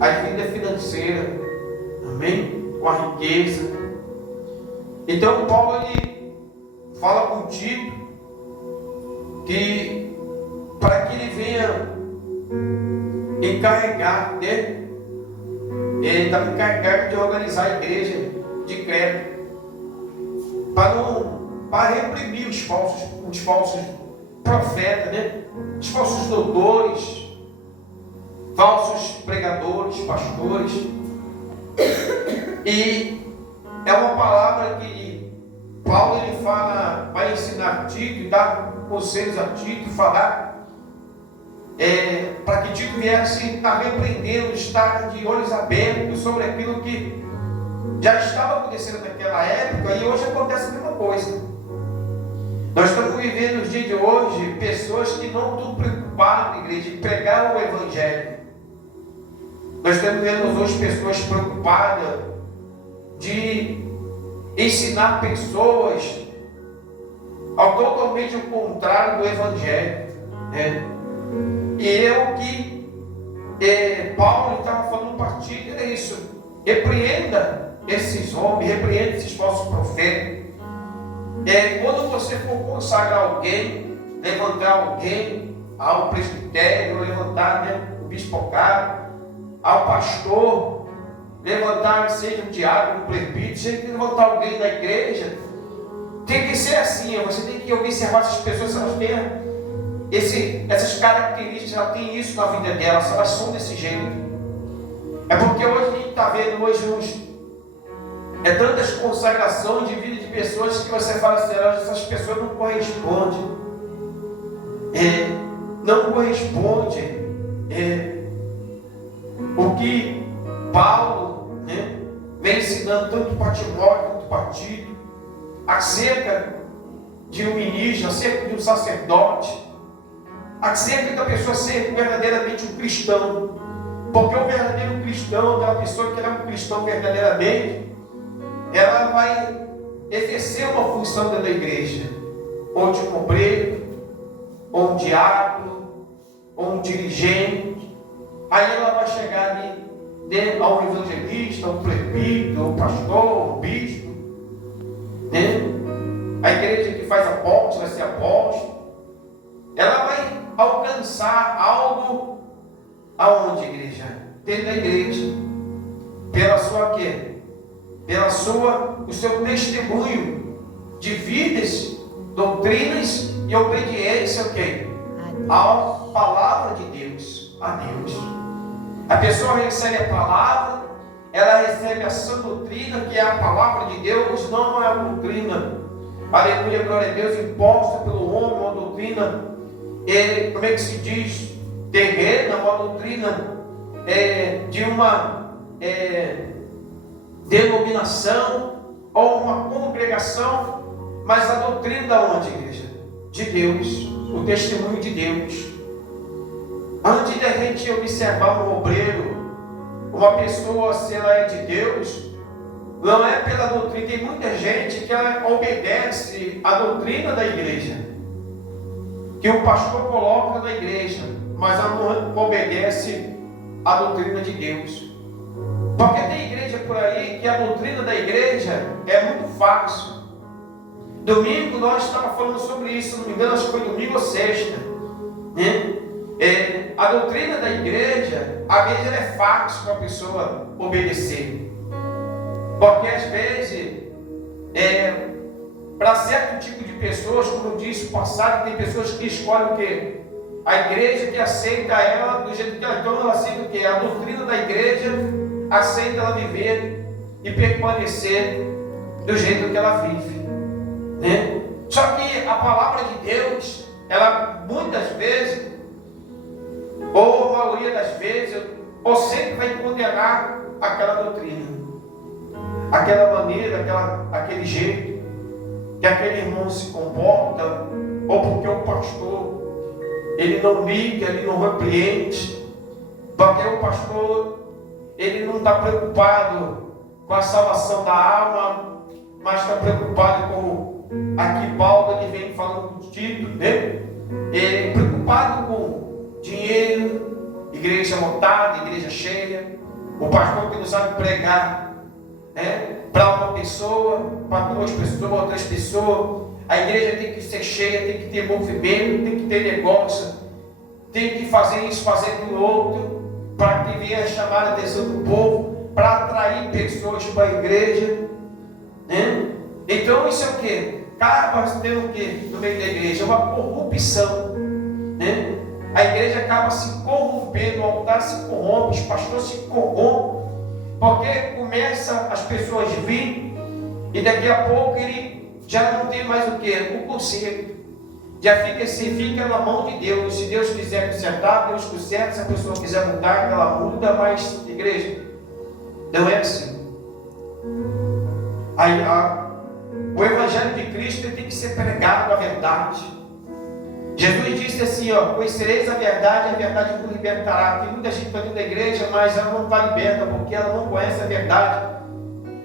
a vida financeira, amém? Com a riqueza. Então Paulo ele fala com Tito que para que ele venha encarregar, né? Ele está encarregado de organizar a igreja de Creta para reprimir os falsos profetas, né? Os falsos doutores, falsos pregadores, pastores. E é uma palavra que Paulo ele fala, vai ensinar Tito, dar conselhos a Tito, falar para que Tito viesse estar repreendendo, estar de olhos abertos sobre aquilo que já estava acontecendo naquela época e hoje acontece a mesma coisa. Nós estamos vivendo nos dias de hoje pessoas que não estão preocupadas, igreja, em pregar o Evangelho. Nós estamos vendo hoje pessoas preocupadas de ensinar pessoas ao totalmente o contrário do Evangelho, né? E é o que Paulo estava falando para Tito, é isso. Repreenda esses homens, repreenda esses falsos profetas. Quando você for consagrar alguém, levantar alguém ao presbitério, levantar, né, o bispocado, ao pastor, levantar, seja um diácono, um presbítero, seja que levantar alguém da igreja, tem que ser assim. Você tem que observar essas pessoas, se elas têm essas características, elas têm isso na vida delas, elas são desse jeito. É porque hoje a gente está vendo tantas consagrações de vida de pessoas que você fala assim, essas pessoas não correspondem. Não correspondem. O que Paulo, né, vem ensinando tanto para Timóteo quanto para Tito, acerca de um ministro, acerca de um sacerdote, acerca da pessoa ser verdadeiramente um cristão. Porque o verdadeiro cristão, aquela pessoa que é um cristão verdadeiramente, ela vai exercer uma função dentro da igreja, ou de um obreiro, ou um diácono, ou um dirigente. Aí ela vai chegar ali ao evangelista, ao presbítero, ao pastor, ao bispo, né? A igreja que faz apóstolo vai ser apóstolo. Ela vai alcançar algo aonde, igreja? Dentro da igreja. Pela sua quê? O seu testemunho de vidas, doutrinas e obediência, ok? À palavra de Deus, a Deus. A pessoa recebe a palavra, ela recebe a sã doutrina, que é a palavra de Deus, não é a doutrina, aleluia, glória a Deus, imposta pelo homem, uma doutrina, como é que se diz? Terrena, uma doutrina de uma denominação ou uma congregação, mas a doutrina da onde, igreja? De Deus, o testemunho de Deus. Antes de a gente observar um obreiro, uma pessoa, se ela é de Deus, não é pela doutrina. Tem muita gente que ela obedece a doutrina da igreja, que o pastor coloca na igreja, mas ela não obedece a doutrina de Deus. Porque tem igreja por aí que a doutrina da igreja é muito fácil. Domingo nós estávamos falando sobre isso, se não me engano, acho que foi domingo ou sexta, né? A doutrina da igreja, às vezes ela é fácil para a pessoa obedecer. Porque às vezes, para certo tipo de pessoas, como eu disse no passado, tem pessoas que escolhem o quê? A igreja que aceita ela do jeito que ela, então ela aceita o quê? A doutrina da igreja aceita ela viver e permanecer do jeito que ela vive, né? Só que a palavra de Deus, ela muitas vezes, ou a maioria das vezes, ou sempre vai condenar aquela doutrina, aquela maneira, aquele jeito que aquele irmão se comporta, ou porque o pastor ele não liga, ele não repreende, porque o pastor ele não está preocupado com a salvação da alma, mas está preocupado com aqui Paulo ele vem falando com Tito, né? Preocupado com dinheiro e igreja lotada, igreja cheia, o pastor que não sabe pregar, né? Para uma pessoa, para 2 pessoas, 3 pessoas. A igreja tem que ser cheia, tem que ter movimento, tem que ter negócio, tem que fazer isso, fazer aquilo outro, para que venha chamar a atenção do povo, para atrair pessoas para a igreja, né? Então isso é o que? Acaba tendo o que no meio da igreja? Uma corrupção, né? A igreja acaba se corrompendo, o altar se corrompe, os pastores se corrompem, porque começa as pessoas virem e daqui a pouco ele já não tem mais o que? O conselho. Já fica na mão de Deus. Se Deus quiser consertar, Deus conserta. Se a pessoa quiser mudar, ela muda. Mas, igreja, não é assim. O Evangelho de Cristo tem que ser pregado a verdade. Jesus disse assim, conhecereis a verdade vos libertará. Tem muita gente dentro da igreja, mas ela não está liberta, porque ela não conhece a verdade.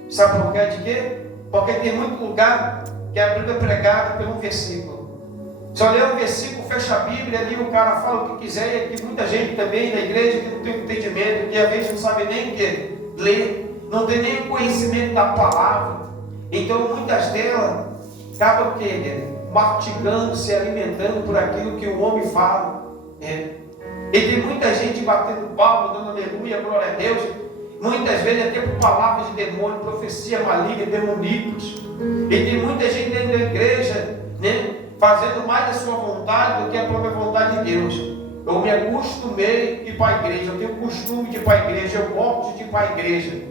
Sabe por causa de quê? Porque tem muito lugar que a Bíblia é pregada por um versículo. Só lê um versículo, fecha a Bíblia ali, o cara fala o que quiser, e tem muita gente também na igreja que não tem entendimento, que às vezes não sabe nem o que ler, não tem nem conhecimento da palavra. Então muitas delas acabam mastigando, se alimentando por aquilo que o homem fala. E tem muita gente batendo palma, dando aleluia, glória a Deus, muitas vezes até por palavras de demônio, profecia maligna, demoníacos. E tem muita gente dentro da igreja, né, fazendo mais a sua vontade do que a própria vontade de Deus. Eu me acostumei de ir para a igreja, eu tenho costume de ir para a igreja, eu gosto de ir para a igreja.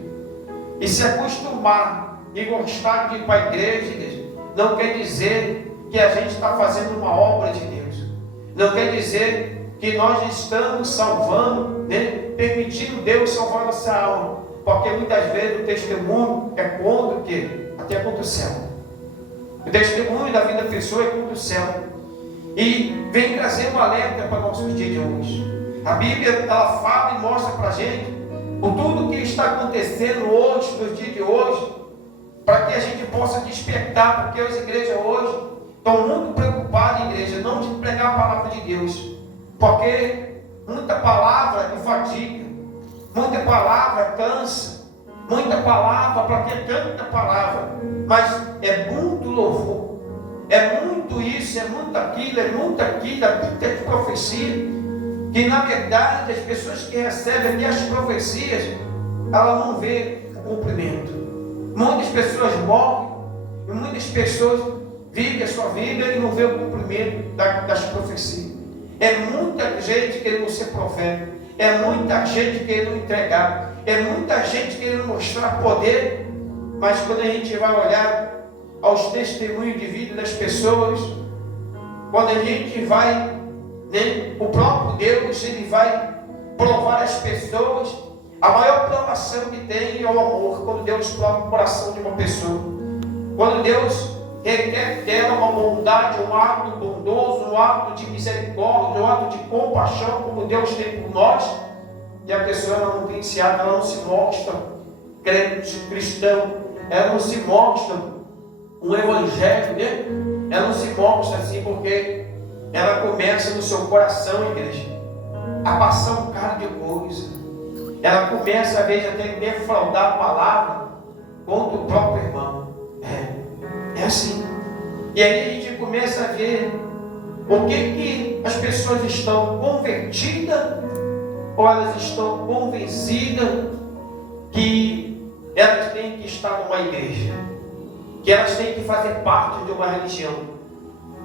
E se acostumar e gostar de ir para a igreja, não quer dizer que a gente está fazendo uma obra de Deus. Não quer dizer que nós estamos salvando, né, permitindo Deus salvar nossa alma. Porque muitas vezes o testemunho é contra o quê? Até contra o céu. O testemunho da vida da pessoa é contra o céu. E vem trazer um alerta para nossos dias de hoje. A Bíblia, ela fala e mostra para a gente por tudo que está acontecendo hoje, nos dias de hoje, para que a gente possa despertar, porque as igrejas hoje estão muito preocupadas, igreja, não de pregar a palavra de Deus, porque muita palavra fatiga, muita palavra cansa, muita palavra, para que tanta palavra, mas é muito louvor, é muito isso, é muito aquilo, é muita profecia, que na verdade as pessoas que recebem aqui as profecias, elas não vê o cumprimento. Muitas pessoas morrem e muitas pessoas vivem a sua vida e não vê o cumprimento das profecias. É muita gente querendo ser profeta, é muita gente querendo entregar, é muita gente querendo mostrar poder, mas quando a gente vai olhar aos testemunhos de vida das pessoas, quando a gente vai, né, o próprio Deus, ele vai provar as pessoas. A maior provação que tem é o amor, quando Deus prova o coração de uma pessoa. Quando Deus requer dela uma bondade, um ato bondoso, um ato de misericórdia, um ato de compaixão, como Deus tem por nós, e a pessoa ela não tem esse ato, ela não se mostra crente, cristão, ela não se mostra um evangelho, né? Ela não se mostra assim, porque ela começa no seu coração, igreja, a passar um bocado de coisa. Ela começa, às vezes, até a defraudar a palavra contra o próprio irmão. É assim. E aí a gente começa a ver o que as pessoas estão convertidas ou elas estão convencidas que elas têm que estar numa igreja, que elas têm que fazer parte de uma religião,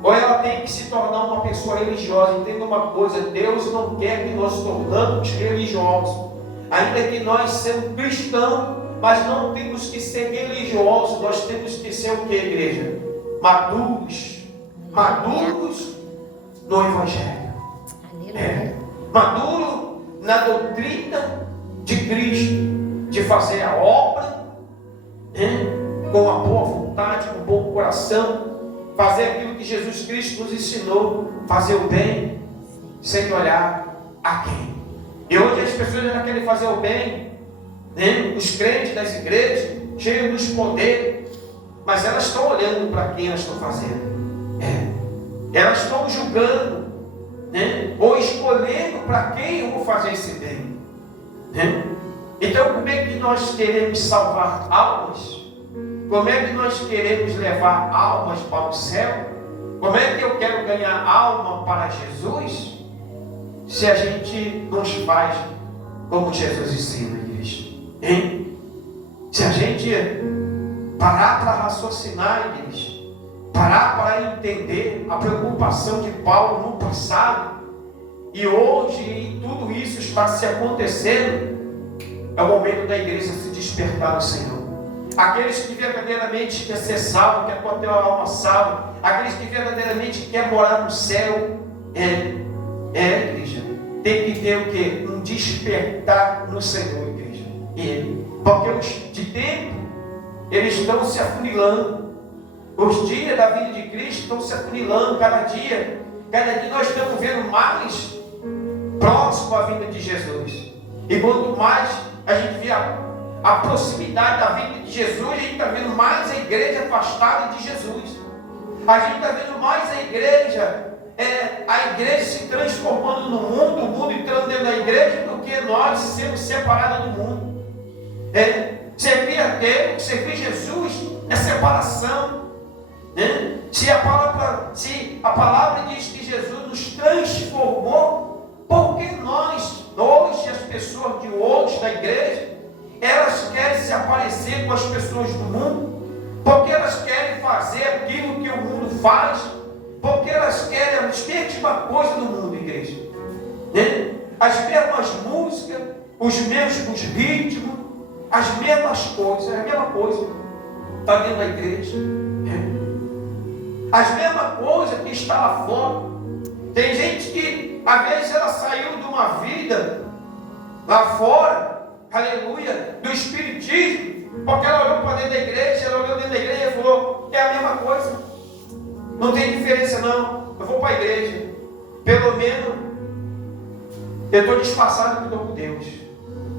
ou ela tem que se tornar uma pessoa religiosa. Entenda uma coisa: Deus não quer que nós tornamos religiosos. Ainda que nós sejamos cristãos, mas não temos que ser religiosos, nós temos que ser o que, igreja? Maduros no Evangelho. Maduro na doutrina de Cristo, de fazer a obra, com a boa vontade, com o bom coração, fazer aquilo que Jesus Cristo nos ensinou, fazer o bem, sem olhar a quem. E hoje as pessoas não querem fazer o bem, né? Os crentes das igrejas, cheios dos poderes, mas elas estão olhando para quem elas estão fazendo. Elas estão julgando, né? Ou escolhendo para quem eu vou fazer esse bem, né? Então, como é que nós queremos salvar almas? Como é que nós queremos levar almas para o céu? Como é que eu quero ganhar alma para Jesus? Se a gente não faz como Jesus ensina, igreja, hein? Se a gente parar para raciocinar, igreja, parar para entender a preocupação de Paulo no passado, e hoje e tudo isso está se acontecendo, é o momento da igreja se despertar no Senhor. Aqueles que verdadeiramente querem ser salvos, querem ter uma alma salva, aqueles que verdadeiramente querem morar no céu, igreja, tem que ter o quê? Um despertar no Senhor, igreja. Porque os de tempo, eles estão se afunilando. Os dias da vida de Cristo estão se afunilando cada dia nós estamos vendo mais próximo à vinda de Jesus. E quanto mais a gente vê a proximidade da vinda de Jesus, a gente está vendo mais a igreja afastada de Jesus. A gente está vendo mais a igreja se transformando no mundo, o mundo entrando dentro da igreja, do que nós sendo separados do mundo. Servir a Deus, servir Jesus é separação. Né? Se a palavra diz que Jesus nos transformou, por que nós, hoje, as pessoas de hoje da igreja, elas querem se aparecer com as pessoas do mundo? Porque elas querem fazer aquilo que o mundo faz? Porque elas querem a mesma coisa do mundo, igreja, né? As mesmas músicas, os mesmos ritmos, as mesmas coisas, a mesma coisa está dentro da igreja, né? As mesmas coisas que está lá fora. Tem gente que às vezes ela saiu de uma vida lá fora, aleluia, do espiritismo, porque ela olhou para dentro da igreja, e falou, é a mesma coisa, não tem diferença não, eu vou para a igreja, pelo menos eu estou disfarçado que estou com Deus.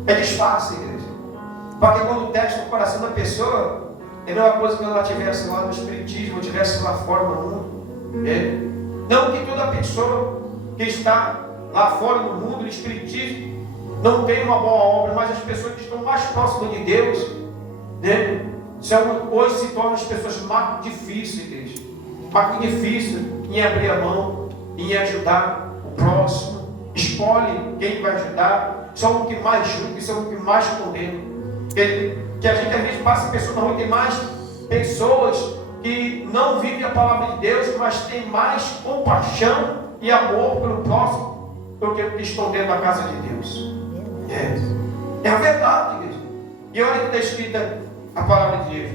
É disfarce, igreja, porque quando testa o coração da pessoa, é a mesma coisa que ela estivesse lá no espiritismo, ou estivesse lá fora no mundo. Não que toda pessoa que está lá fora no mundo, no espiritismo, não tem uma boa obra, mas as pessoas que estão mais próximas de Deus, né, hoje se tornam as pessoas mais difíceis, igreja. Mais difícil em abrir a mão, em ajudar o próximo. Escolhe quem vai ajudar, são o que mais julga, são o que mais condena. Que a gente às vezes passa pessoas na rua, tem mais pessoas que não vivem a palavra de Deus, mas tem mais compaixão e amor pelo próximo do que estão dentro da casa de Deus. É a verdade, igreja. E olha que está escrita a palavra de Deus.